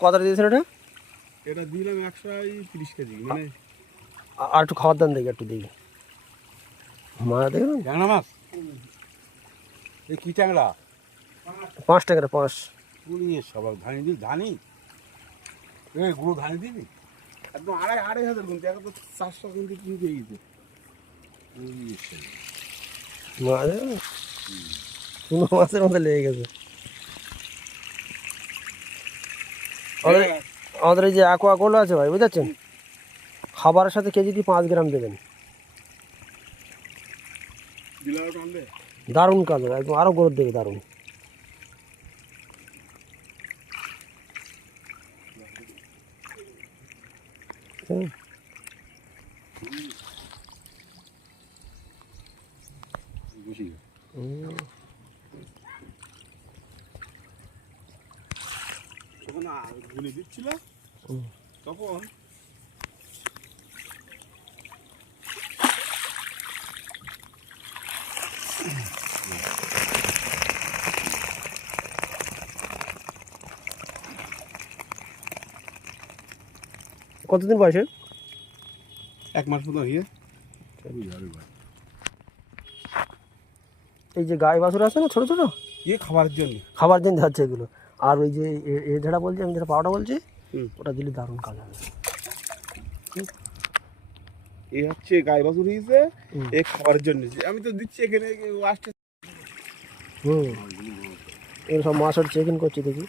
কতটা দিয়েছেন এটা? এটা দিলাম 130 কেজি। মানে আর একটু খাবার দান দেখি, একটু দেখি মারা দেখবেন। ট্যাংরা মাছ, এই কি ট্যাংরা? 5 টাকা 5। গুড় নিয়ে সবার ধানি দিই, ধানি এই গুঁড়ো ধানি দিবি একদম 2,500 কিন্তু এখন তো 400 কিন্তু কিনতে গেছে। মারা দেখবেন কোনো মাছের মধ্যে লেগে গেছে। আমাদের এই যে অ্যাকোয়াগুলো আছে ভাই, বুঝতে খাবারের সাথে কেজি 5 গ্রাম দেবেন। দারুণ কাজ হবে একদম, আরও গ্রোথ দেবে দারুণ। যখন গুনে দিচ্ছিল তখন কতদিন বয়সে? 1 মাস মতো হয়ে। এই যে গাই বাছুর আছে না ছোটো ছোটো, খাবারের জন্য যাচ্ছে এগুলো। আর ওই যে যেটা বলছি আমি, যেটা পাওয়াটা বলছি, ওটা দিলে দারুণ কাজ হবে। এই হচ্ছে গাই বাছুর হয়েছে এই খাবারের জন্য। আমি তো দিচ্ছি এখানে আসছে। এর সব মাছের চেকিং করছি দেখি।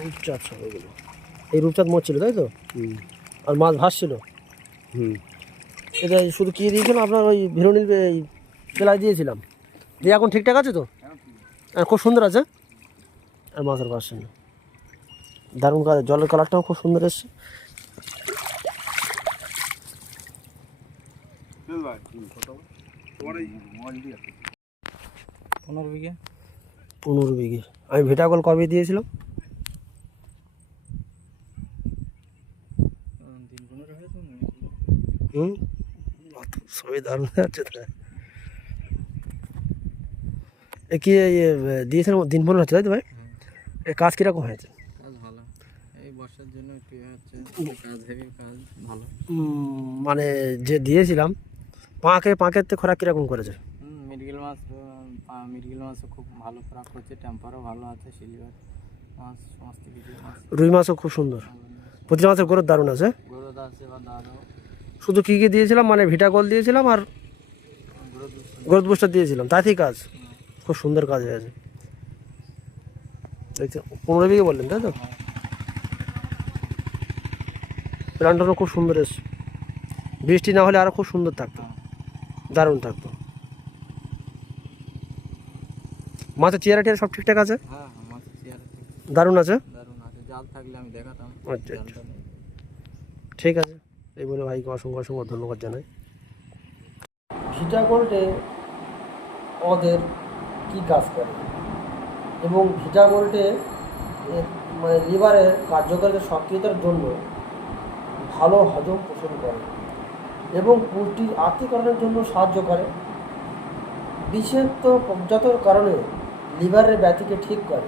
রূপচাঁদ সব এগুলো, এই রূপচাঁদ মরছিল তাই তো? আর মাছ ভাসছিল। এটা শুধু কি দিয়েছিলাম আপনার ওই ভিরনির এই পেলায় দিয়েছিলাম দিয়ে এখন ঠিকঠাক আছে তো? খুব সুন্দর আছে। আর মাছের ভাসছে না, দারুণ কাজ। জলের কালারটাও খুব সুন্দর এসছে। 15 বিঘে। আমি ভিটাগল কবে দিয়েছিলাম? সবই দারুণ আছে। কি দিয়েছিলাম দিন 15 হচ্ছে তাই তো ভাই? এই কাজ কীরকম হয়েছে? কাজ ভালো, এই বর্ষার জন্য একটু হচ্ছে কাজ, হেভি কাজ ভালো। মানে যে দিয়েছিলাম পাঁকের তো খোরাক কীরকম করেছে? মিরগেল মাছও খুব ভালো খোরাক করছে, টেম্পারও ভালো আছে, সিলভার মাছ সমস্ত কিছু মাছ। রুই মাছও খুব সুন্দর, প্রতিটা মাছের গ্রোথ দারুণ আছে। গ্রোথ আছে বা দাদাও। শুধু কী দিয়েছিলাম মানে ভিটাগল দিয়েছিলাম আর গ্রোথ বুস্টার দিয়েছিলাম, তাতেই কাজ খুব সুন্দর কাজ হয়েছে। দেখতে 15 বিঘে বললেন তাই তো? প্ল্যান্টনও খুব সুন্দর এসছে, বৃষ্টি না হলে আরও খুব সুন্দর থাকতো, দারুণ থাকতো। মাছের চেয়ারা টিয়ারা সব ঠিকঠাক আছে? হ্যাঁ, মাছের চেয়ারা দারুণ আছে, দারুণ আছে। জাল থাকলে আমি দেখাতাম। আচ্ছা আচ্ছা, ঠিক আছে। এই বলে ভাইকে অসংখ্য অসংখ্য ধন্যবাদ জানাই। ভিটাগোল্ডে আমাদের কী কাজ করে এবং ভিটাগোল্ডে মানে লিভারের কার্যকারিতা সক্রিয়তার জন্য ভালো হজম পোষণ করে এবং পুষ্টির আত্তীকরণের জন্য সাহায্য করে। বিষাক্ত পর্যাপ্তর কারণে লিভারের ব্যাধিকে ঠিক করে,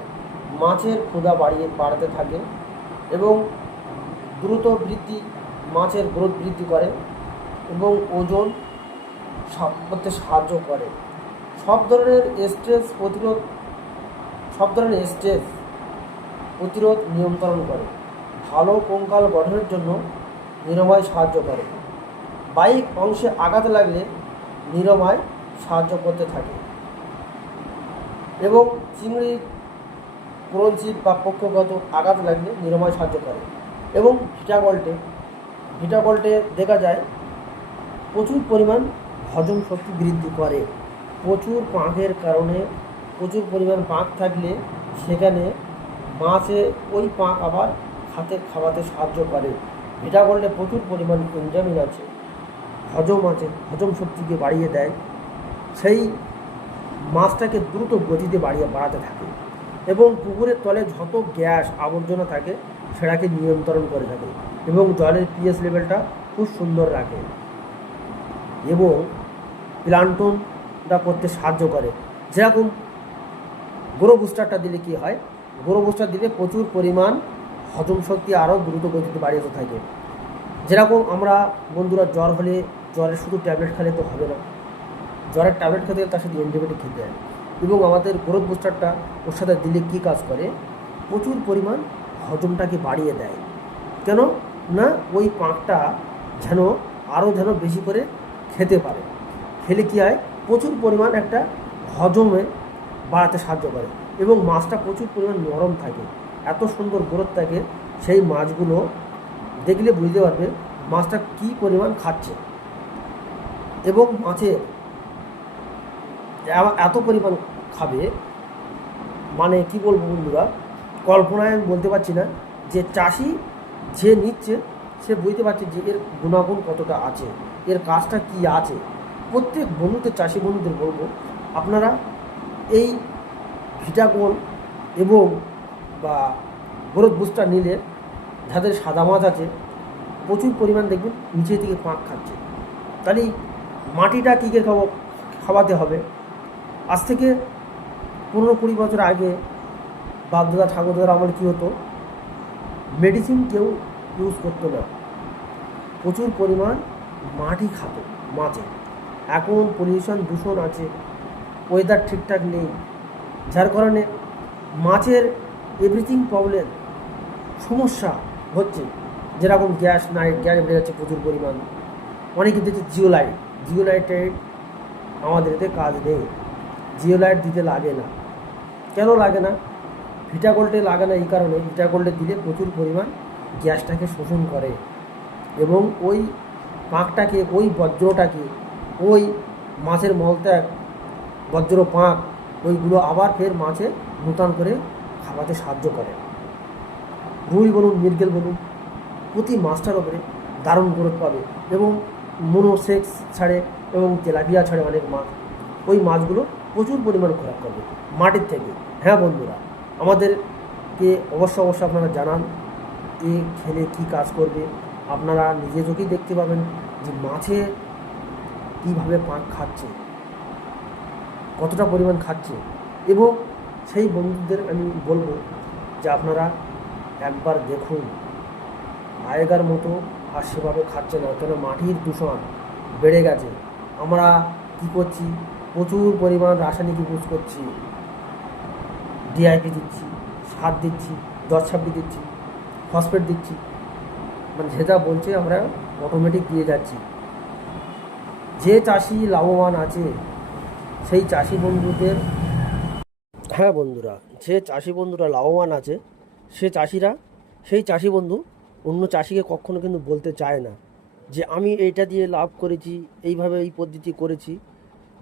মাছের ক্ষুধা বাড়াতে থাকে এবং দ্রুত বৃদ্ধি, মাছের গ্রোথ বৃদ্ধি করে এবং ওজন করতে সাহায্য করে। সব ধরনের স্ট্রেস প্রতিরোধ নিয়ন্ত্রণ করে, ভালো কঙ্কাল গঠনের জন্য নিরাময় সাহায্য করে। বাইক অংশে আঘাত লাগলে নিরাময় সাহায্য করতে থাকে এবং চিংড়ির ক্রঞ্চিত বা পক্ষগত আঘাত লাগলে নিরাময় সাহায্য করে। এবং ভিটাগোল্ডে দেখা যায় প্রচুর পরিমাণ হজম শক্তি বৃদ্ধি করে। প্রচুর পাঁকের কারণে, প্রচুর পরিমাণ পাঁক থাকলে সেখানে মাছে ওই পাঁক আবার খাওয়াতে সাহায্য করে। ভিটাগোল্ডে প্রচুর পরিমাণ এনজাইম আছে, হজম শক্তিকে বাড়িয়ে দেয়, সেই মাছটাকে দ্রুত গতিতে বাড়াতে থাকে এবং পুকুরের তলে যত গ্যাস আবর্জনা থাকে সেটাকে নিয়ন্ত্রণ করে থাকে এবং জলের পিএইচ লেভেলটা খুব সুন্দর রাখে এবং প্ল্যাঙ্কটনটা করতে সাহায্য করে। যেরকম গ্রো বুস্টারটা দিলে কি হয়, গ্রো বুস্টার দিলে প্রচুর পরিমাণ হজম শক্তি আরও দ্রুত গতিতে বাড়িয়ে থাকে। যেরকম আমরা বন্ধুরা জ্বর হলে জ্বরের শুধু ট্যাবলেট খেলে তো হবে না, জ্বরের ট্যাবলেট খেতে গেলে তার সাথে অ্যান্টিবায়োটিক খেতে হয়, এবং আমাদের গ্রোথ বুস্টারটা ওর সাথে দিলে কী কাজ করে, প্রচুর পরিমাণ হজমটাকে বাড়িয়ে দেয়। কেন না, ওই পাঁকটা যেন বেশি করে খেতে পারে, খেলে কী হয়, প্রচুর পরিমাণ একটা হজমে বাড়াতে সাহায্য করে, এবং মাছটা প্রচুর পরিমাণ নরম থাকে, এত সুন্দর গ্রোথ থাকে। সেই মাছগুলো দেখলে বুঝতে পারবে মাছটা কী পরিমাণ খাচ্ছে, এবং মাছের এত পরিমাণ খাবে, মানে কি বলবো বন্ধুরা, কল্পনায় আমি বলতে পারছি না। যে চাষি যে নিচ্ছে সে বুঝতে পারছে যে এর গুণাগুণ কতটা আছে, এর কাজটা কি আছে। প্রত্যেক বন্ধুদের, চাষি বন্ধুদের বলবো, আপনারা এই ভিটাগোল এবং বা গ্রোথ বুস্টার নিলে, যাদের সাদা মাছ আছে প্রচুর পরিমাণ দেখবেন নিচে থেকে পাঁক খাচ্ছে। তাহলে মাটিটা কী করে খাওয়াতে হবে। আজ থেকে 15-20 বছর আগে বাপদাদা ঠাকুরদাদার আমলে কী হতো, মেডিসিন কেউ ইউজ করতো না, প্রচুর পরিমাণ মাটি খাতো মাছে। এখন পলিউশন, দূষণ আছে, ওয়েদার ঠিকঠাক নেই, যার কারণে মাছের এভরিথিং প্রবলেম, সমস্যা হচ্ছে। যেরকম গ্যাস বেড়ে যাচ্ছে প্রচুর পরিমাণ। অনেকে দিচ্ছে জিওলাইটের, আমাদের এতে কাজ নেই, জিওলাইট দিতে লাগে না। কেন লাগে না, ভিটাগোল্ডে লাগে না এই কারণে, ভিটাগোল্ডে দিলে প্রচুর পরিমাণ গ্যাসটাকে শোষণ করে, এবং ওই পাঁকটাকে, ওই বজ্রটাকে, ওই মাছের মলত্যাগ, বজ্র পাঁক, ওইগুলো আবার ফের মাছে নূতন করে খাওয়াতে সাহায্য করে। রুই বলুন, মৃগেল বলুন, প্রতি মাছটার ওপরে দারুণ গ্রোথ পাবে, এবং মোনোসেক্স ছাড়ে এবং তেলাপিয়া ছাড়ে অনেক মাছ, ওই মাছগুলো প্রচুর পরিমাণ খোরাক করবে মাটির থেকে। হ্যাঁ বন্ধুরা, আমাদেরকে অবশ্য আপনারা জানান এ খেলে কী কাজ করবে। আপনারা নিজে চোখেই দেখতে পাবেন যে মাছে কীভাবে পাঁক খাচ্ছে, কতটা পরিমাণ খাচ্ছে। এবং সেই বন্ধুদের আমি বলবো যে আপনারা একবার দেখুন, আগেকার মতো আর সেভাবে খাচ্ছে না, কেন মাটির দূষণ বেড়ে গেছে। আমরা কী করছি, প্রচুর পরিমাণ রাসায়নিক ইউজ করছি, ডিআইপি দিচ্ছি, সার দিচ্ছি, 10-26 দিচ্ছি, ফসফেট দিচ্ছি, মানে যেটা বলছে আমরা অটোমেটিক দিয়ে যাচ্ছি। যে চাষি লাভবান আছে সেই চাষি বন্ধুদের, হ্যাঁ বন্ধুরা, যে চাষি বন্ধুরা লাভবান আছে সেই চাষি বন্ধু অন্য চাষিকে কখনো কিন্তু বলতে চায় না যে আমি এইটা দিয়ে লাভ করেছি, এইভাবে এই পদ্ধতি করেছি,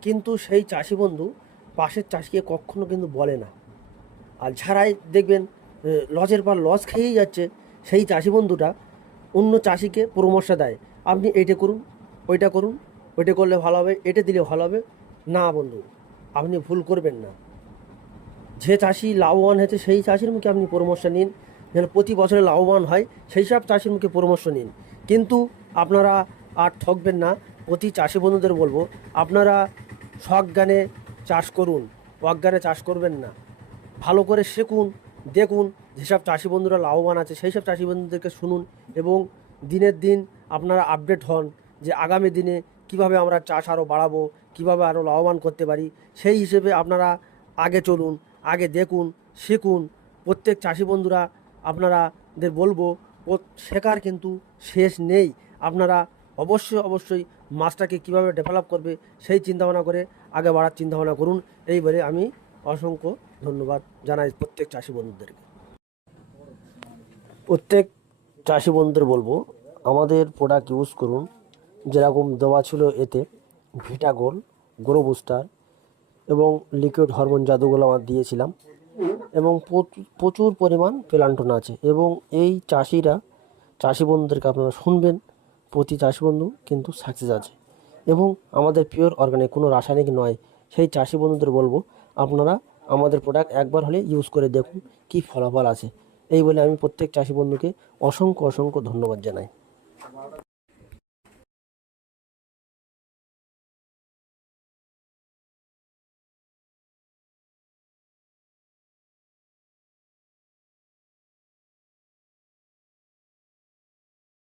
কিন্তু সেই চাষি বন্ধু পাশের চাষিকে কখনো কিন্তু বলে না। আর যারাই দেখবেন লসের পর লস খেয়েই যাচ্ছে, সেই চাষি বন্ধুটা অন্য চাষিকে পরামর্শ দেয়, আপনি এইটা করুন, ওইটা করুন, ওইটা করলে ভালো হবে, এটা দিলে ভালো হবে। না বন্ধু, আপনি ভুল করবেন না। যে চাষি লাভবান হয়েছে সেই চাষির মুখে আপনি পরামর্শ নিন, যেন প্রতি বছরে লাভবান হয় সেই সব চাষির মুখে পরামর্শ নিন। কিন্তু আপনারা আর ঠকবেন না। প্রতি চাষি বন্ধুদের বলবো, আপনারা সজ্ঞানে চাষ করুন, অজ্ঞানে চাষ করবেন না। ভালো করে শিখুন, দেখুন যেসব চাষি বন্ধুরা লাভবান আছে সেই সব চাষি বন্ধুদেরকে শুনুন, এবং দিনের দিন আপনারা আপডেট হন যে আগামী দিনে কিভাবে আমরা চাষ আরও বাড়াবো, কিভাবে আরও লাভবান করতে পারি। সেই হিসেবে আপনারা আগে চলুন, আগে দেখুন, শিখুন। প্রত্যেক চাষি বন্ধুরা আপনারাদের বলবো, শেখার কিন্তু শেষ নেই। আপনারা অবশ্যই মাছটাকে কীভাবে ডেভেলপ করবে সেই চিন্তাভাবনা করে আগে বাড়ার চিন্তাভাবনা করুন। এই বলে আমি অসংখ্য ধন্যবাদ জানাই প্রত্যেক চাষি বন্ধুদেরকে। প্রত্যেক চাষি বন্ধুদের বলবো, আমাদের প্রোডাক্ট ইউজ করুন। যেরকম দেওয়া ছিল এতে ভিটাগোল, গ্রো বুস্টার এবং লিকুইড হরমোন জাদুগুলো আমার দিয়েছিলাম, এবং প্রচুর পরিমাণ প্ল্যান্টন আছে। এবং এই চাষি বন্ধুদেরকে আপনারা শুনবেন, প্রতি চাষি বন্ধু কিন্তু সাকসেস আছে, এবং আমাদের পিওর অর্গানিক, কোনো রাসায়নিক নয়। সেই চাষি বন্ধুদের বলবো, আপনারা আমাদের প্রোডাক্ট একবার হলে ইউজ করে দেখুন কী ফলাফল আছে। এই বলে আমি প্রত্যেক চাষি বন্ধুকে অসংখ্য ধন্যবাদ জানাই।